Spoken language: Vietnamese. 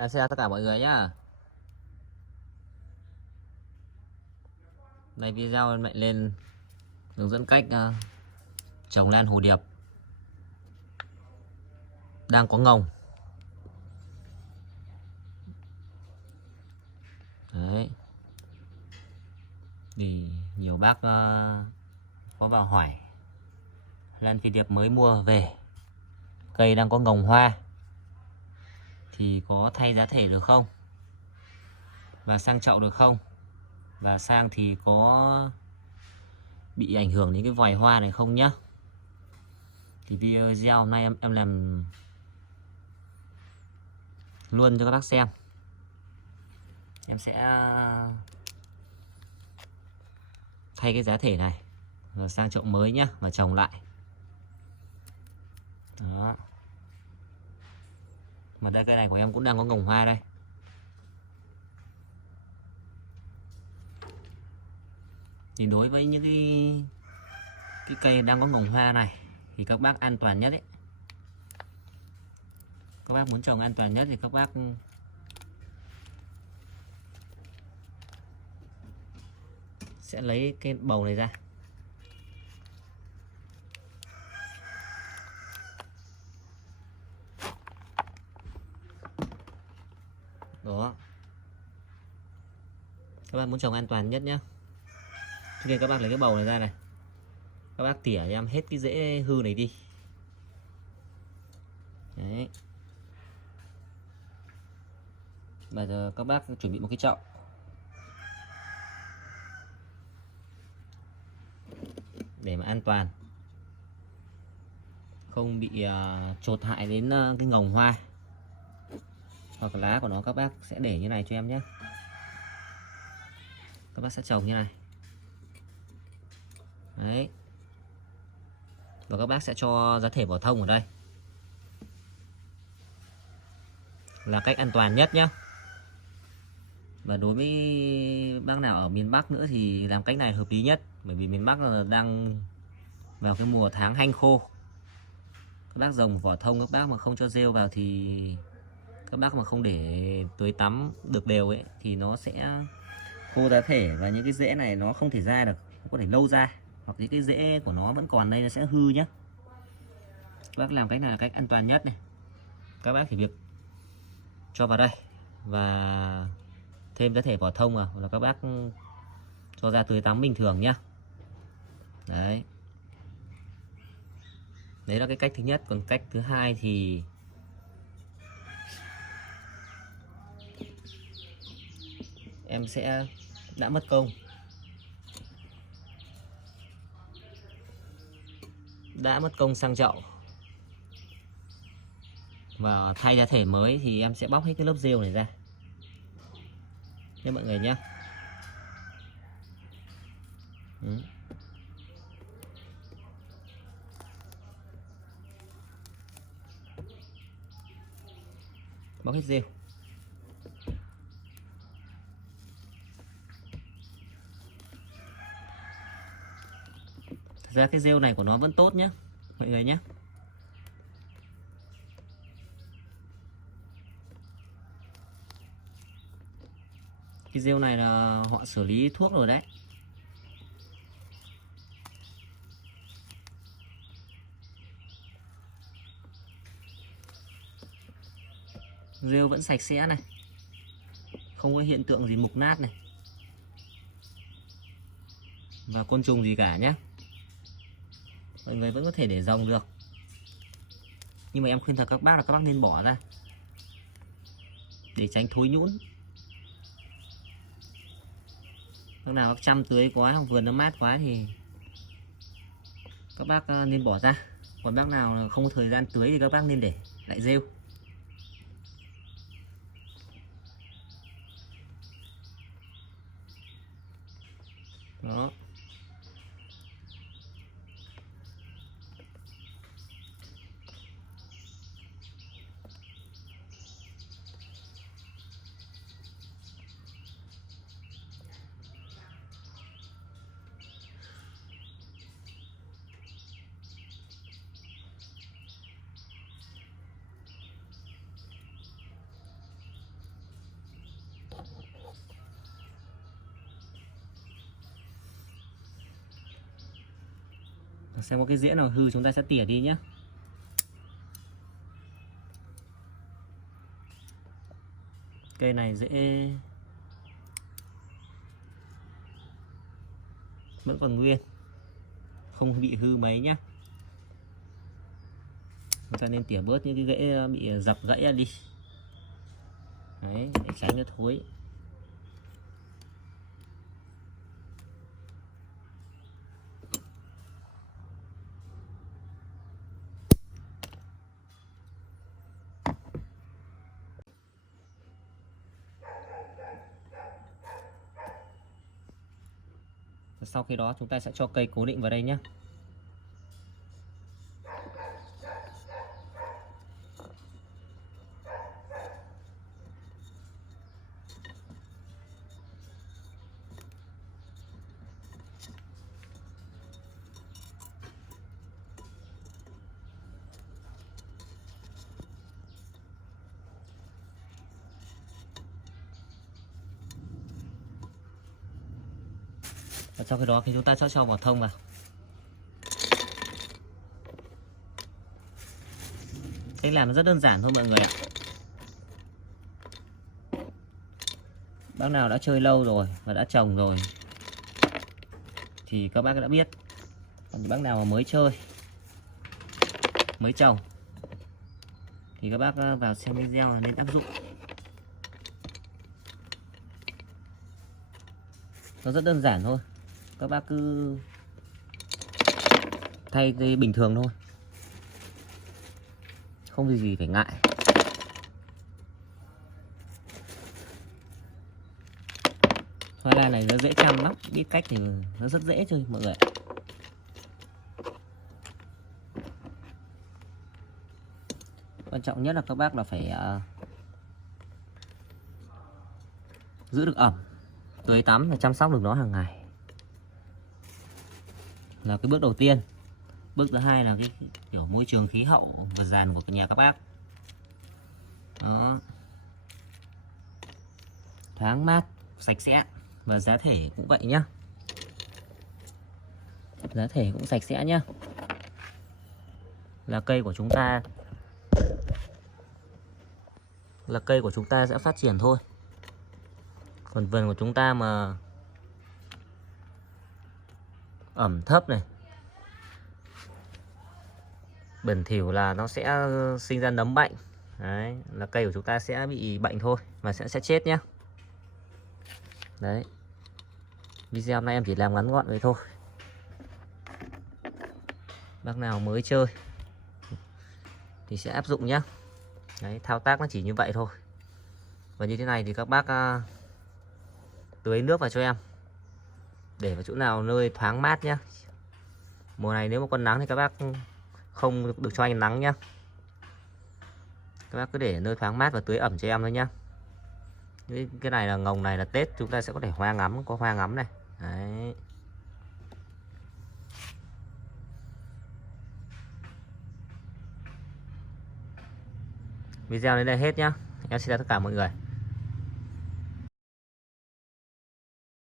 Em chào tất cả mọi người nhá. Đây video em lại lên hướng dẫn cách trồng lan hồ điệp đang có ngồng. Đấy. Thì nhiều bác có vào hỏi lan phi điệp mới mua về, cây đang có ngồng hoa thì có thay giá thể được không? Và sang chậu được không? Và sang thì có bị ảnh hưởng đến cái vòi hoa này không nhá? Thì video hôm nay em làm luôn cho các bác xem. Em sẽ thay cái giá thể này rồi sang chậu mới nhá và trồng lại. Đó. Mà đây cây này của em cũng đang có ngồng hoa đây. Thì đối với những cái cây đang có ngồng hoa này thì các bác an toàn nhất ấy. Các bác muốn trồng an toàn nhất thì các bác sẽ lấy cái bầu này ra. Đó. Các bác muốn trồng an toàn nhất nhé. Trước tiên các bác lấy cái bầu này ra này. Các bác tỉa cho em hết cái rễ hư này đi. Đấy. Bây giờ các bác chuẩn bị một cái chậu. Để mà an toàn, không bị chột hại đến cái ngồng hoa hoặc lá của nó, các bác sẽ để như này cho em nhé. Các bác sẽ trồng như này. Đấy. Và các bác sẽ cho giá thể vỏ thông ở đây là cách an toàn nhất nhé. Và đối với bác nào ở miền Bắc nữa thì làm cách này hợp lý nhất, bởi vì miền Bắc là đang vào cái mùa tháng hanh khô. Các bác trồng vỏ thông, các bác mà không cho rêu vào thì các bác mà không để tưới tắm được đều ấy thì nó sẽ khô giá thể và những cái rễ này nó không thể ra được, có thể lâu ra, hoặc những cái rễ của nó vẫn còn đây nó sẽ hư nhé. Các bác làm cách này là cách an toàn nhất này. Các bác chỉ việc cho vào đây và thêm giá thể vỏ thông vào là các bác cho ra tưới tắm bình thường nhá. Đấy. Đấy là cái cách thứ nhất. Còn cách thứ hai thì em sẽ đã mất công sang chậu và thay giá thể mới thì em sẽ bóc hết cái lớp rêu này ra nha mọi người nhé. Bóc hết rêu. Thực ra cái rêu này của nó vẫn tốt nhé mọi người nhé. Cái rêu này là họ xử lý thuốc rồi đấy. Rêu vẫn sạch sẽ này, không có hiện tượng gì mục nát này và côn trùng gì cả nhé. Mọi người vẫn có thể để rồng được, nhưng mà em khuyên thật các bác là các bác nên bỏ ra để tránh thối nhũn. Lúc nào các chăm tưới quá hoặc vườn nó mát quá thì các bác nên bỏ ra. Còn bác nào không có thời gian tưới thì các bác nên để lại rêu. Đó. Xem có cái rễ nào hư chúng ta sẽ tỉa đi nhé. Cây này rễ vẫn còn nguyên, không bị hư mấy nhá. Chúng ta nên tỉa bớt những cái rễ bị dập gãy ra đi. Đấy, để tránh nó thối. Sau khi đó chúng ta sẽ cho cây cố định vào đây nhé. Và sau khi đó thì chúng ta sẽ cho vào thông vào. Cách làm rất đơn giản thôi mọi người ạ. Bác nào đã chơi lâu rồi và đã trồng rồi thì các bác đã biết. Còn bác nào mà mới chơi, mới trồng thì các bác vào xem video nên áp dụng. Nó rất đơn giản thôi. Các bác cứ thay cái bình thường thôi, không gì gì phải ngại. Hoa lan này nó dễ chăm lắm, biết cách thì nó rất dễ thôi mọi người. Quan trọng nhất là các bác là phải giữ được ẩm, tưới tắm và chăm sóc được nó hàng ngày là cái bước đầu tiên. Bước thứ hai là cái kiểu môi trường khí hậu và giàn của nhà các bác. Đó. Thoáng mát, sạch sẽ và giá thể cũng vậy nhá. Giá thể cũng sạch sẽ nhá. Là cây của chúng ta sẽ phát triển thôi. Còn vườn của chúng ta mà ẩm thấp này, bẩn thỉu là nó sẽ sinh ra nấm bệnh. Đấy, là cây của chúng ta sẽ bị bệnh thôi và sẽ chết nhá. Đấy. Video hôm nay em chỉ làm ngắn gọn vậy thôi. Bác nào mới chơi thì sẽ áp dụng nhá. Đấy, thao tác nó chỉ như vậy thôi. Và như thế này thì các bác tưới nước vào cho em, để vào chỗ nào nơi thoáng mát nhá. Mùa này nếu mà còn nắng thì các bác không được cho anh nắng nhá. Các bác cứ để nơi thoáng mát và tưới ẩm cho em thôi nhá. Cái này là ngồng này là Tết chúng ta sẽ có thể hoa ngắm, có hoa ngắm này. Đấy. Video đến đây hết nhá. Em xin chào tất cả mọi người.